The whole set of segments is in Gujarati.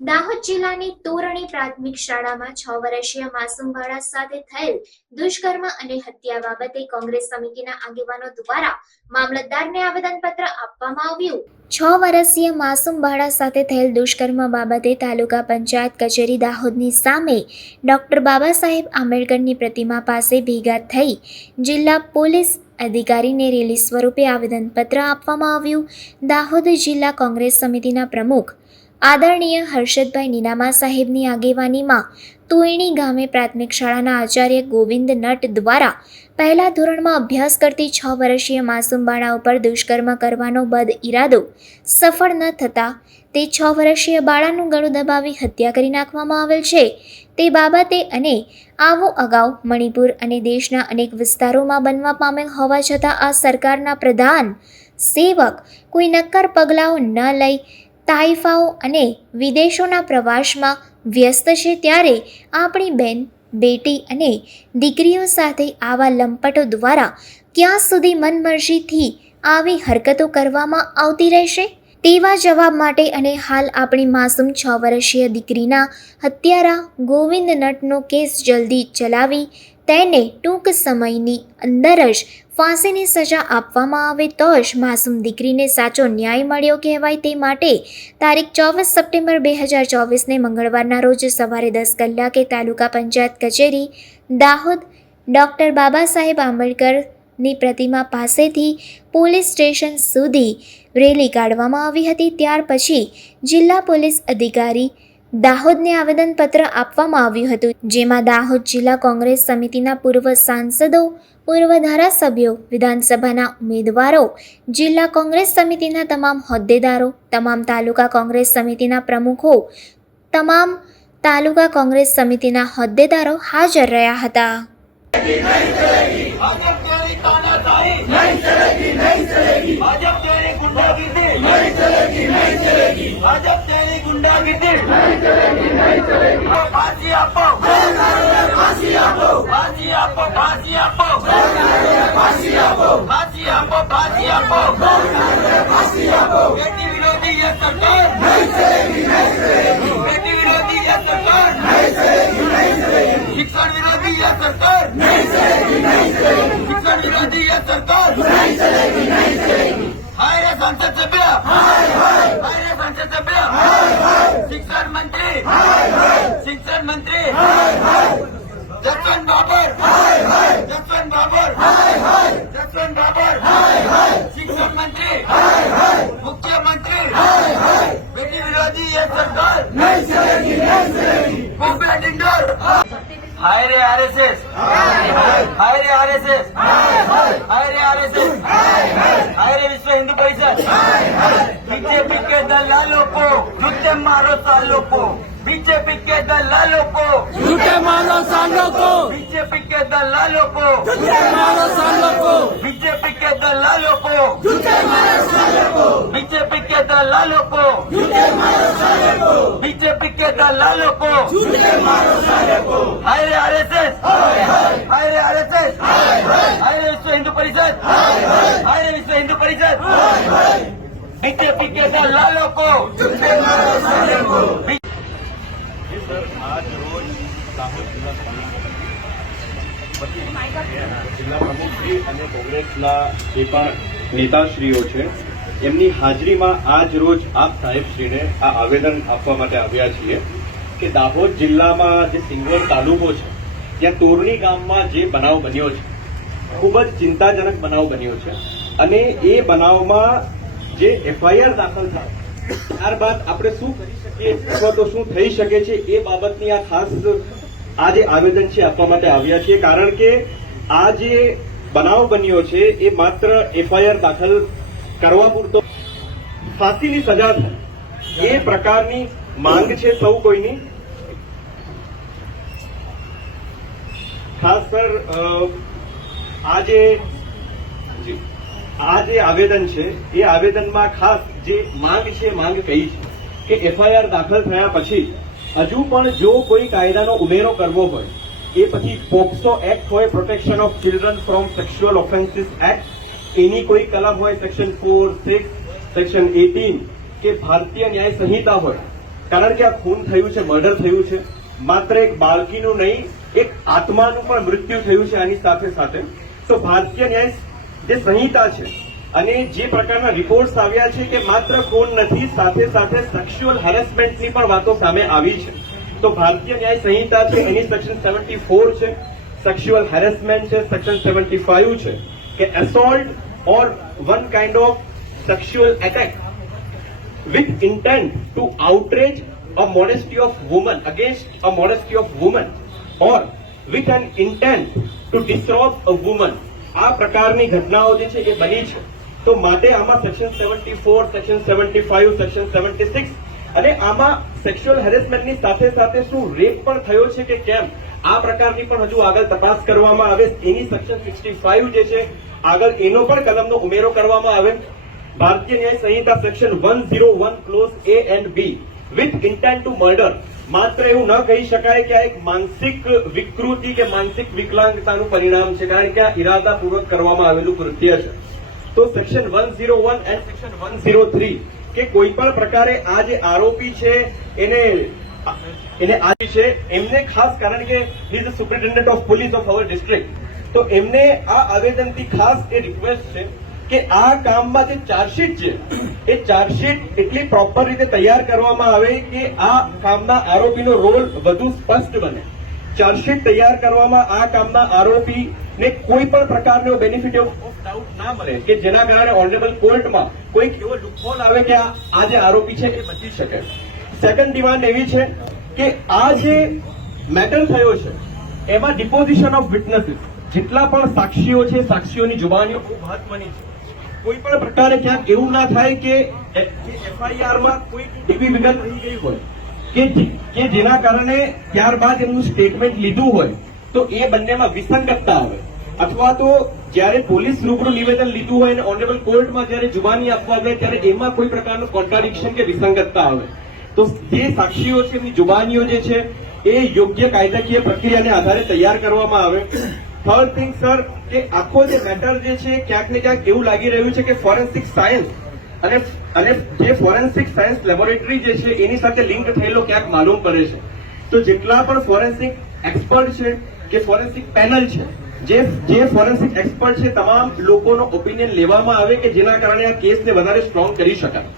દાહોદ જિલ્લાની તોરણી પ્રાથમિક શાળામાં 6 વર્ષીય માસૂમ બાળક સાથે થયેલ દુષ્કર્મ અને હત્યા બાબતે કોંગ્રેસ સમિતિના આગેવાનો દ્વારા મામલતદારને આવેદનપત્ર આપવામાં આવ્યું। 6 વર્ષીય માસૂમ બાળક સાથે થયેલ દુષ્કર્મ બાબતે તાલુકા પંચાયત કચેરી દાહોદની સામે ડોક્ટર બાબા સાહેબ આંબેડકરની પ્રતિમા પાસે ભેગા થઈ જિલ્લા પોલીસ અધિકારીને રેલી સ્વરૂપે આવેદનપત્ર આપવામાં આવ્યું। દાહોદ જિલ્લા કોંગ્રેસ સમિતિના પ્રમુખ આદરણીય હર્ષદભાઈ નીનામા સાહેબની આગેવાનીમાં તોયણી ગામે પ્રાથમિક શાળાના આચાર્ય ગોવિંદ નટ દ્વારા પહેલા ધોરણમાં અભ્યાસ કરતી 6 વર્ષીય માસૂમ બાળા ઉપર દુષ્કર્મ કરવાનો બદ ઇરાદો સફળ ન થતાં તે 6 વર્ષીય બાળાનું ગળું દબાવી હત્યા કરી નાખવામાં આવેલ છે। તે બાબતે અને આવો અગાઉ મણિપુર અને દેશના અનેક વિસ્તારોમાં બનવા પામેલ હોવા છતાં આ સરકારના પ્રધાન સેવક કોઈ નક્કર પગલાઓ ન લઈ તાઇફાઓ અને વિદેશોના પ્રવાસમાં વ્યસ્ત છે, ત્યારે આપણી બેન બેટી અને દીકરીઓ સાથે આવા લંપટો દ્વારા ક્યાં સુધી મનમરજીથી આવી હરકતો કરવામાં આવતી રહેશે? તેવા જવાબ માટે અને હાલ આપણી માસૂમ 6 વર્ષીય દીકરીના હત્યારા ગોવિંદ નટનો કેસ જલ્દી ચલાવી તેને ટૂંક સમયની અંદર જ ફાંસીની સજા આપવામાં આવે તો જ માસૂમ દીકરીને સાચો ન્યાય મળ્યો કહેવાય। તે માટે તારીખ 24 સપ્ટેમ્બર 2024ને મંગળવારના રોજ સવારે 10 કલાકે તાલુકા પંચાયત કચેરી દાહોદ ડોક્ટર બાબા સાહેબ આંબેડકરની પ્રતિમા પાસેથી પોલીસ સ્ટેશન સુધી રેલી કાઢવામાં આવી હતી। ત્યાર પછી જિલ્લા પોલીસ અધિકારી દાહોદને આવેદનપત્ર આપવામાં આવ્યું હતું, જેમાં દાહોદ જિલ્લા કોંગ્રેસ સમિતિના પૂર્વ સાંસદો, પૂર્વ ધારાસભ્યો, વિધાનસભાના ઉમેદવારો, જિલ્લા કોંગ્રેસ સમિતિના તમામ હોદ્દેદારો, તમામ તાલુકા કોંગ્રેસ સમિતિના પ્રમુખો, તમામ તાલુકા કોંગ્રેસ સમિતિના હોદ્દેદારો હાજર રહ્યા હતા। शिक्षण विरोधी यह सरकार नहीं चलेगी, नहीं चलेगी। शिक्षण विरोधी यह सरकार नहीं चलेगी, नहीं चलेगी। हाय रे संसद सभ्य, हाय हाय, हाय रे संसद सभ्य, हाय हाय। शिक्षण मंत्री, हाय हाय, शिक्षण मंत्री, हाय हाय। जसवंत बाबर, हाय हाय, जसवंत बाबर, हाय हाय, जसवंत बाबर, हाय हाय। शिक्षण मंत्री, हाय हाय, मुख्यमंत्री, हाय हाय। बेटी विरोधी यह सरकार नहीं चलेगी, नहीं चलेगी। कॉम्बैट इंडोर, हाय रे आरएसएस, हाय रे आरएसएस, हाय रे आरएसएस, हाय रे विश्व हिंदू परिषद, बीजेपी के दलालों को जूते मारो सालों को, बीजेपी के दलालों को जूते मारो सालों को, बीजेपी के दलालों को जूते मारो सालों को, बीजेपी के दलालों को जूते मारो सालों को, बीजेपी के दलालों को जूते मारो सालों को, बीजेपी के दलालों को जूते मारो सालों को। हाय रे आरएसएस, हाय रे आरएसएस, हाय रे विश्व हिंदू परिषद, हाय रे विश्व हिंदू परिषद, बीजेपी के दलालों को जूते मारो सालों को। सर, आज रोज दाहोद જિલ્લા પ્રમુખશ્રી અને કોંગ્રેસના જે પણ નેતાશ્રીઓ છે એમની હાજરીમાં આજ રોજ આપ સાહેબશ્રીને આ આવેદન આપવા માટે આવ્યા છીએ કે દાહોદ જિલ્લામાં જે સિંગવડ તાલુકો છે ત્યાં તોરણી ગામમાં જે બનાવ બન્યો છે ખૂબ જ ચિંતાજનક બનાવ બન્યો છે અને એ બનાવમાં જે એફઆઈઆર દાખલ થાય ત્યારબાદ આપણે શું કરી શકીએ અથવા તો શું થઈ શકે છે એ બાબતની આ ખાસ આ જે આવેદન છે આપવા માટે આવ્યા છીએ, કારણ કે આ જે બનાવ બન્યો છે એ માત્ર એફઆઈઆર દાખલ કરવા પૂરતો ફાંસીની સજા થાય એ પ્રકારની માંગ છે સૌ કોઈની। ખાસ સર આ જે આવેદન છે એ આવેદનમાં ખાસ જે માંગ છે માંગ કઈ છે કે એફઆઈઆર દાખલ થયા પછી હજુ પણ જો કોઈ કાયદાનો ઉમેરો કરવો હોય એ પછી પોક્સો એક્ટ હોય, protection of children from sexual offences act, એની કોઈ કલમ હોય સેક્શન 4, 6, સેક્શન 18 કે ભારતીય ન્યાય સંહિતા હોય, કારણ કે આ ખૂન થયું છે, મર્ડર થયું છે, માત્ર એક બાળકીનું નહીં, એક આત્માનું પણ મૃત્યુ થયું છે આની સાથે સાથે. તો ભારતીય ન્યાય જે સંહિતા છે અને જે પ્રકારના રિપોર્ટ્સ આવ્યા છે કે માત્ર ખૂન નથી, સાથે સાથે સેક્સ્યુઅલ હેરેસમેન્ટની પણ વાતો સામે આવી છે. તો ભારતીય ન્યાય સંહિતા છે એની સેક્શન 74 છે, સેક્સ્યુઅલ હેરેસમેન્ટ છે, સેક્શન 75 છે કે assault or one kind of sexual attack with intent to outrage a modesty of woman, against a modesty of woman, or with an intent to disrobe a woman. આ પ્રકારની ઘટનાઓ જે છે એ બની છે. તો માટે આમાં સેક્શન 74, સેક્શન 75, સેક્શન 76 અને આમાં સેક્સ્યુઅલ હેરેસમેન્ટની સાથે સાથે શું રેપ પણ થયો છે કે કેમ આ પ્રકારની પણ હજુ આગળ તપાસ કરવામાં આવે. એની સેક્શન 65 જે છે આગળ એનો પણ કલમનો ઉમેરો કરવામાં આવે. Bharatiya Nyaya Sanhita section 101 clause A and B with intent to murder. માત્ર એવું ન કહી શકાય કે આ એક માનસિક વિકૃતિ કે માનસિક વિકલાંગતાનું પરિણામ છે, કારણ કે આ ઇરાદાપૂર્વક કરવામાં આવેલું કૃત્ય છે. તો સેક્શન 101 એન્ડ સેક્શન 103 કે કોઈ પણ પ્રકારે આ જે આરોપી છે એને આવી છે એમને ખાસ, કારણ કે he is the superintendent of police of our district, તો એમને આ આવેદનથી ખાસ એ રિક્વેસ્ટ છે કે આ કામમાં જે ચાર્જશીટ છે એ ચાર્જશીટ એટલી પ્રોપર રીતે તૈયાર કરવામાં આવે કે આ કામના આરોપીનો રોલ વધુ સ્પષ્ટ બને. ચાર્જશીટ તૈયાર કરવામાં આ કામના આરોપીને કોઈ પણ પ્રકારનો બેનિફિટ ઓફ ડાઉટ ના મળે કે જેના કારણે ઓનરેબલ કોર્ટમાં કોઈક એવો લૂપહોલ આવે કે આ જે આરોપી છે એ બચી શકે. સેકન્ડ ડિમાન્ડ એવી છે કે આ જે મેટર થયો છે એમાં ડિપોઝિશન ઓફ વિટનેસીસ, જેટલા પણ સાક્ષીઓ છે સાક્ષીઓની જુબાનીઓ ખૂબ મહત્વની છે. કોઈ પણ પ્રકારે ક્યાંક એવું ના થાય કે એફઆઈઆરમાં કોઈ એવી વિગત રહી ગઈ હોય કે જેના કારણે ત્યારબાદ એમનું સ્ટેટમેન્ટ લીધું હોય તો એ બંનેમાં વિસંગતતા આવે, અથવા તો જ્યારે પોલીસ રૂબરૂ નિવેદન લીધું હોય અને ઓનરેબલ કોર્ટમાં જ્યારે જુબાની આપવા આવે ત્યારે એમાં કોઈ પ્રકારનું કોન્ટ્રાડિક્શન કે વિસંગતતા આવે. તો જે સાક્ષીઓ છે એમની જુબાનીઓ જે છે એ યોગ્ય કાયદાકીય પ્રક્રિયાને આધારે તૈયાર કરવામાં આવે. થર્ડ થિંગ સર, કે આખો જે મેટર જે છે ક્યાંક ને ક્યાંક એવું લાગી રહ્યું છે કે ફોરેન્સિક સાયન્સ અને જે ફોરેન્સિક સાયન્સ લેબોરેટરી જે છે એની સાથે લિંક થયેલો ક્યાંક માલુમ પડે છે. તો જેટલા પણ ફોરેન્સિક એક્સપર્ટ છે કે ફોરેન્સિક પેનલ છે, જે ફોરેન્સિક એક્સપર્ટ છે, તમામ લોકોનો ઓપિનિયન લેવામાં આવે કે જેના કારણે આ કેસને વધારે સ્ટ્રોંગ કરી શકાય.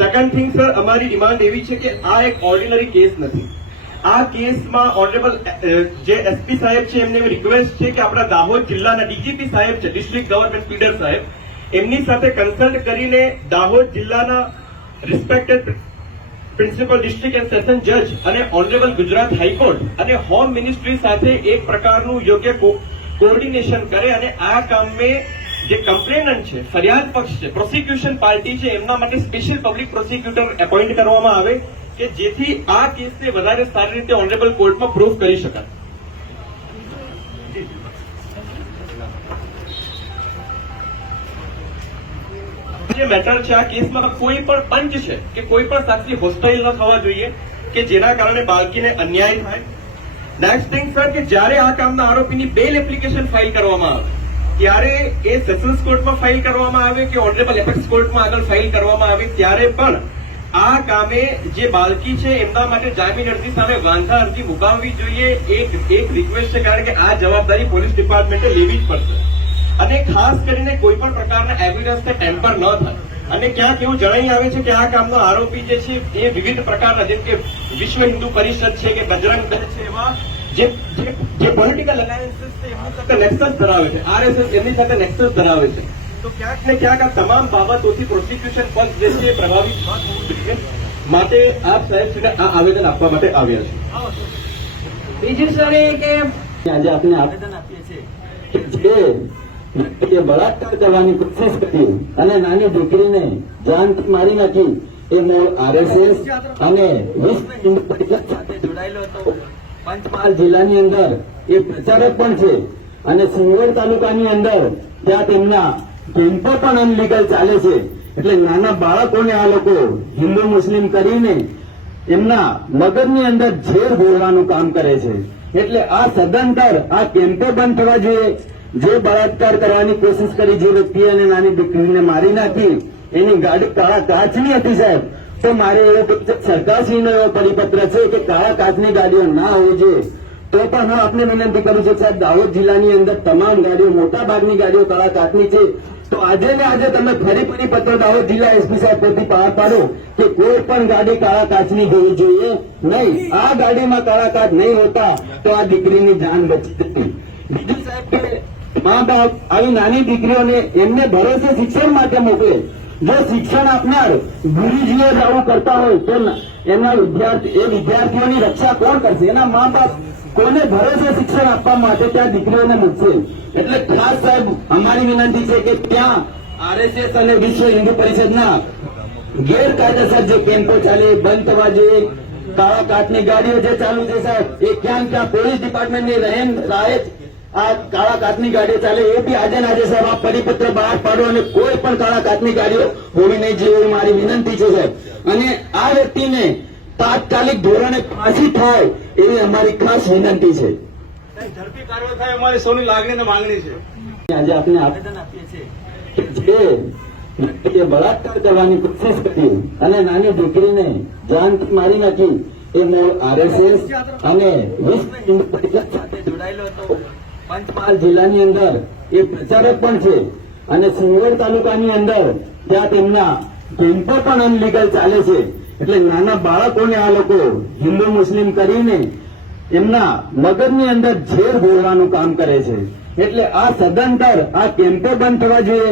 સેકન્ડ થિંગ સર, અમારી ડિમાન્ડ એવી છે કે આ એક ઓર્ડિનરી કેસ નથી. આ કેસમાં ઓનરેબલ જે એસપી સાહેબ છે એમને રિક્વેસ્ટ છે કે આપણા દાહોદ જિલ્લાના ડીજીપી સાહેબ છે, ડિસ્ટ્રિક્ટ ગવર્નમેન્ટ લીડર સાહેબ, એમની સાથે કન્સલ્ટ કરીને દાહોદ જિલ્લાના respected principal district and session જજ અને ઓનરેબલ ગુજરાત હાઈકોર્ટ અને હોમ મિનિસ્ટ્રી સાથે એક પ્રકારનું યોગ્ય કોઓર્ડિનેશન કરે અને આ કામને જે કમ્પ્લેનન્ટ છે, ફરિયાદ પક્ષ છે, પ્રોસિક્યુશન પાર્ટી છે, એમના માટે સ્પેશિયલ પબ્લિક પ્રોસિક્યુટર એપોઇન્ટ કરવામાં આવે કે જેથી આ કેસને વધારે સારી રીતે ઓનરેબલ કોર્ટમાં પ્રૂફ કરી શકાય. જે મેટર છે આ કેસમાં કોઈ પણ પંચ છે કે કોઈ પણ સાક્ષી હોસ્ટાઇલ ન થવા જોઈએ કે જેના કારણે બાળકીને અન્યાય થાય. નેક્સ્ટ થિંગ સર, કે જ્યારે આ કામના આરોપીની બેલ એપ્લિકેશન ફાઇલ કરવામાં આવે ત્યારે એ સેશન્સ કોર્ટમાં ફાઇલ કરવામાં આવે કે ઓનરેબલ એપેક્સ કોર્ટમાં આગળ ફાઇલ કરવામાં આવે, ત્યારે પણ આ કામે જે બાળકી છે એમના માટે જામીન અરજી સામે વાંધા અરજી મુકાવવી જોઈએ. એક રિક્વેસ્ટ છે, કારણ કે આ જવાબદારી પોલીસ ડિપાર્ટમેન્ટે લેવી જ પડશે અને ખાસ કરીને કોઈ પણ પ્રકારના એવિડન્સને ટેમ્પર ન થાય. અને ક્યાંક એવું જણાઈ આવે છે કે આ કામનો આરોપી જે છે એ વિવિધ પ્રકારના, જેમ કે વિશ્વ હિન્દુ પરિષદ છે કે બજરંગ દળ છે, એવા જે પોલિટિકલ અલાયન્સીસ છે એમની સાથે નેક્સસ ધરાવે છે, આરએસએસ એમની સાથે નેક્સસ ધરાવે છે. તો ક્યાંક ને ક્યાંક આ તમામ બાબતોથી પ્રોસિક્યુશન પક્ષ જે છે પ્રભાવિત ન થવું જોઈએ. માટે આપ સાહેબ છે આ આવેદન આપવા માટે આવ્યા છે. બીજું સર એ કે આજે આપણે આવેદન આપીએ છીએ કે જે વ્યક્તિએ બળાત્કાર કરવાની કોશિશ કરી અને નાની દીકરીને જાનથી મારી નાખી એ મૂળ આરએસએસ અને વિશ્વ હિન્દુ પરિષદ સાથે જોડાયેલો હતો. પંચમહાલ જિલ્લાની અંદર એ પ્રચારક પણ છે અને સિંગવડ તાલુકાની અંદર ત્યાં તેમના કેમ્પો પણ અનલીગલ ચાલે છે. એટલે નાના બાળકોને આ લોકો હિન્દુ મુસ્લિમ કરીને એમના મગજની અંદર ઝેર ઘોરવાનું કામ કરે છે. એટલે આ સદંતર આ કેમ્પો બંધ થવા જોઈએ જે બળાત્કાર કરવાની કોશિશ કરી જે વ્યક્તિએ અને નાની દીકરીને મારી નાખી એની ગાડી કાળા કાચની હતી સાહેબ. તો મારે એવું કહ્યું છે, સરકારશ્રીનો એવો પરિપત્ર છે કે કાળા કાચની ગાડીઓ ના હોવી જોઈએ. તો પણ હું આપને વિનંતી કરું છું સાહેબ, દાહોદ જિલ્લાની અંદર તમામ ગાડીઓ, મોટા ભાગની ગાડીઓ કાળા કાચની છે. તો આજે ને આજે તમે ફરી પરિપત્ર દાહોદ જિલ્લા એસપી સાહેબ પરથી બહાર પાડો કે કોઈ પણ ગાડી કાળા કાચની હોવી જોઈએ નહીં. આ ગાડીમાં કાળા કાચ નહીં હોતા તો આ દીકરીની જાન બચી જતી. બીજું સાહેબ કે મા બાપ આવી નાની દીકરીઓને એમને ભરોસે શિક્ષણ માટે મોકલે. જો શિક્ષણ આપનાર ગુરુજીઓ જ આવું કરતા હોય તો એમના વિદ્યાર્થીઓની રક્ષા કોણ કરશે? એના મા બાપ કોને ભરોસે શિક્ષણ આપવા માટે ત્યાં દીકરીઓને મૂકશે? એટલે ખાસ સાહેબ અમારી વિનંતી છે કે ત્યાં આરએસએસ અને વિશ્વ હિન્દુ પરિષદના ગેરકાયદેસર જે કેમ્પો ચાલે એ બંધ થવા જોઈએ. કાળા કાચની ગાડીઓ જે ચાલુ છે સાહેબ, એ ક્યાં ક્યાં પોલીસ ડિપાર્ટમેન્ટની રહેન રાહે આ કાળા કાચની ગાડીઓ ચાલે એ બી આજે ને આજે સાહેબ આ પરિપત્ર બહાર પાડો અને કોઈ પણ કાળા કાચની ગાડીઓ હોવી નહીં જોઈએ એવી મારી વિનંતી છે સાહેબ. અને આ વ્યક્તિને તાત્કાલિક ધોરણે ફાંસી થાય એવી અમારી ખાસ વિનંતી છે. ઝડપી કાર્યવાહી થાય અમારી સૌની લાગણી અને માંગણી છે. આજે આપણે આવેદન આપીએ છીએ કે જે વ્યક્તિએ બળાત્કાર કરવાની કોશિશ કરી અને નાની દીકરીને જાનથી મારી નાખી એ મૂળ આરએસએસ અને વિશ્વ હિન્દુ પરિષદ સાથે જોડાયેલો હતો. પંચમહાલ જિલ્લાની અંદર એ પ્રચારક પણ છે અને સિંગવડ તાલુકાની અંદર ત્યાં તેમના કેમ્પો પણ અનલીગલ ચાલે છે. એટલે નાના બાળકોને આ લોકો હિન્દુ મુસ્લિમ કરીને એમના મગજની અંદર ઝેર ઘોળવાનું કામ કરે છે. એટલે આ સદંતર આ કેમ્પો બંધ થવા જોઈએ.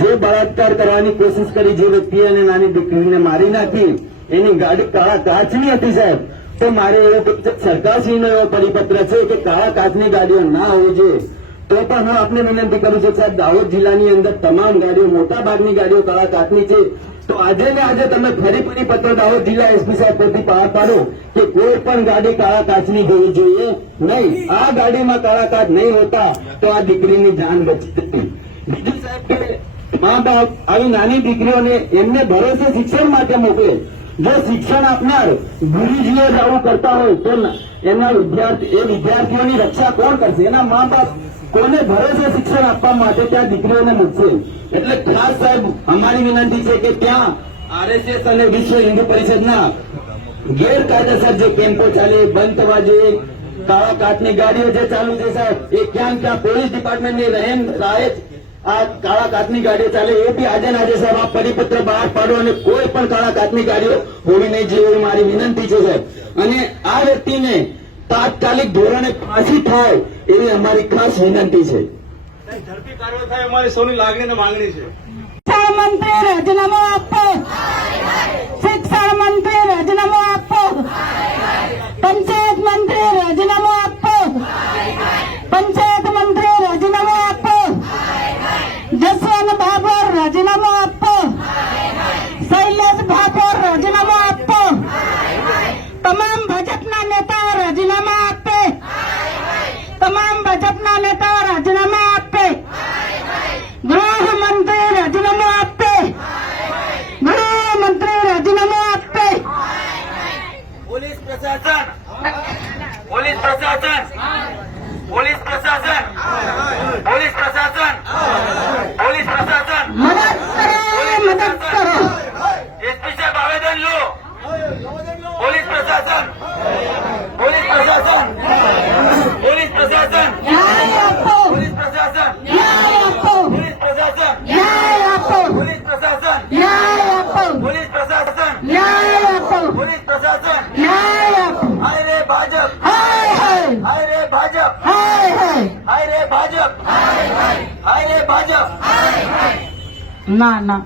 જે બળાત્કાર કરવાની કોશિશ કરી જે વ્યક્તિએ અને નાની દીકરીને મારી નાખી એની ગાડી કાળા કાચની હતી સાહેબ. તો મારે એવું કહ્યું છે, સરકારશ્રીનો એવો પરિપત્ર છે કે કાળા કાચની ગાડીઓ ના હોવી જોઈએ. તો પણ હું આપને વિનંતી કરું છું સાહેબ, દાહોદ જિલ્લાની અંદર તમામ ગાડીઓ, મોટા ભાગની ગાડીઓ કાળા કાચની છે. તો આજે ને આજે તમે ફરી પરિપત્ર દાહોદ જિલ્લા એસપી સાહેબ પરથી બહાર પાડો કે કોઈ પણ ગાડી કાળા કાચની હોવી જોઈએ નહીં. આ ગાડીમાં કાળા કાચ નહીં હોતા તો આ દીકરીની જાન બચી જતી. બીજું સાહેબ કે મા બાપ આવી નાની દીકરીઓને એમને ભરોસે શિક્ષણ માટે મોકલે. જો શિક્ષણ આપનાર ગુરુજીઓ જ આવું કરતા હોય તો એમના વિદ્યાર્થીઓની રક્ષા કોણ કરશે? એના મા બાપ કોને ભરોસે શિક્ષણ આપવા માટે ત્યાં દીકરીઓને મૂકશે? એટલે ખાસ સાહેબ અમારી વિનંતી છે કે ત્યાં આરએસએસ અને વિશ્વ હિન્દુ પરિષદના ગેરકાયદેસર જે કેમ્પો ચાલે એ બંધ થવા જોઈએ. કાળા કાચની ગાડીઓ જે ચાલુ છે સાહેબ, એ ક્યાં ક્યાં પોલીસ ડિપાર્ટમેન્ટની રહેન રાહે આ કાળા કાચની ગાડીઓ ચાલે એ બી આજે ને આજે સાહેબ આ પરિપત્ર બહાર પાડો અને કોઈ પણ કાળા કાચની ગાડીઓ હોવી નહીં જોઈએ એવી મારી વિનંતી છે સાહેબ. અને આ વ્યક્તિને તાત્કાલિક ધોરણે ફાંસી થાય એવી અમારી ખાસ વિનંતી છે. ઝડપી કાર્યવાહી થાય અમારી સૌની લાગણી અને માંગણી છે. શિક્ષણ મંત્રી રાજીનામું આપો. શિક્ષણ મંત્રી રાજીનામું આપો. પંચાયત મંત્રી રાજીનામું આપો. પંચાયત મંત્રી રાજીનામું આપો. જસવંત ભાભોર રાજીનામું આપો. શૈલેષ ભાભોર રાજીનામું આપો. તમામ ભાજપના નેતાઓ રાજીનામા આપે. તમામ ભાજપના નેતાઓ રાજીનામા આપે. ગૃહમંત્રી રાજીનામું આપે. ગૃહમંત્રી રાજીનામું આપે. પોલીસ પ્રશાસન, પોલીસ પ્રશાસન, પોલીસ પ્રશાસન, પોલીસ પ્રશાસન, પોલીસ પ્રશાસન, મદદ કરો, મદદ કરો. એસપી સાહેબ આવેદન લો. પોલીસ પ્રશાસન, પોલીસ પ્રશાસન, પોલીસ પ્રશાસન, ન્યાય આપો. પોલીસ પ્રશાસન, ન્યાય આપો. પોલીસ પ્રશાસન, ન્યાય આપો. પોલીસ પ્રશાસન, ન્યાય આપો. પોલીસ પ્રશાસન, ન્યાય આપો. પોલીસ પ્રશાસન. ન્યાય આપો. હાય રે ભાજપ, હાય હાય. હાય રે ભાજપ, હાય હાય. હાય રે ભાજપ, હાય રે ભાજપ. ના ના